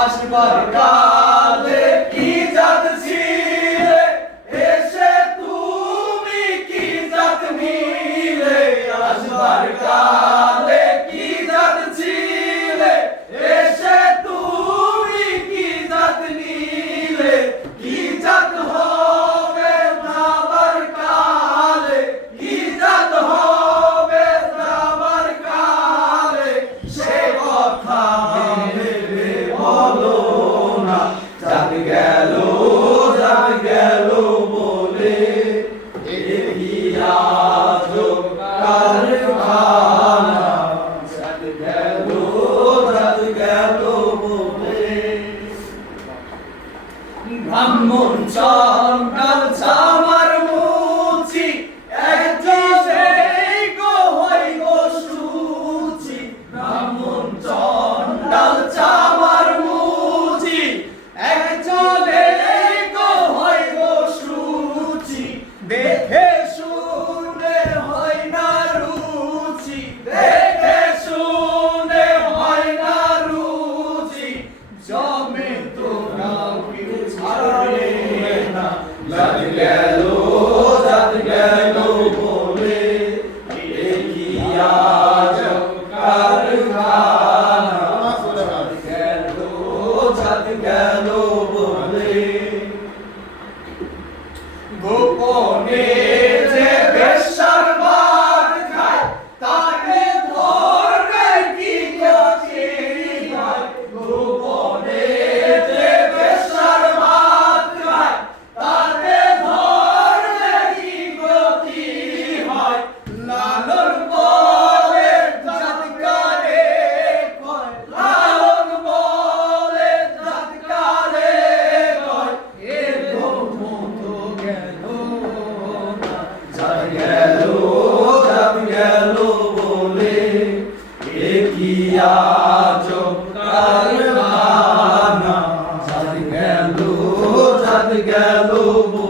আসবার কালে কি জাত ছিলে, এসে তুমি কি জাত নিলে। আসবার কালে কি জাত ছিলে, এসে তুমি কি জাত নিলে। কি জাত হবে যাবার কালে, কি জাত হবে যাবার কালে, সে কথা ভেবে বলো না। জাত গেল বলে এ কি আজব কারখানা। জাত গেল বলে ব্রাহ্মণ চন্ডাল চামার মুচি, একজনেই গো হই গো সুচি। ব্রাহ্মণ চন্ডাল চামার মুচি, একজনেই গো হই গো সুচি। দেখে শুনে হয় না রুচি, দেখে শুনে হয় না রুচি। জমে তো কাউকে ছাড়ে না। জাত গেল বলে এ কি আজব কারখানা। জাত গেল বলে গোপনে যে বেশ্যার ভাত খায়, তাকে ধরবে কি গতি হয়। গোপনে যে বেশ্যার ভাত খায়, তাকে ধরবে কি গতি হয়। লালন বলে জাত কারে কয়, লালন বলে জাত কারে কয়। এর ধর্ম তো গেল না। জাত গেল বলে এ কি আজব কারখানা। জাত গেল বলে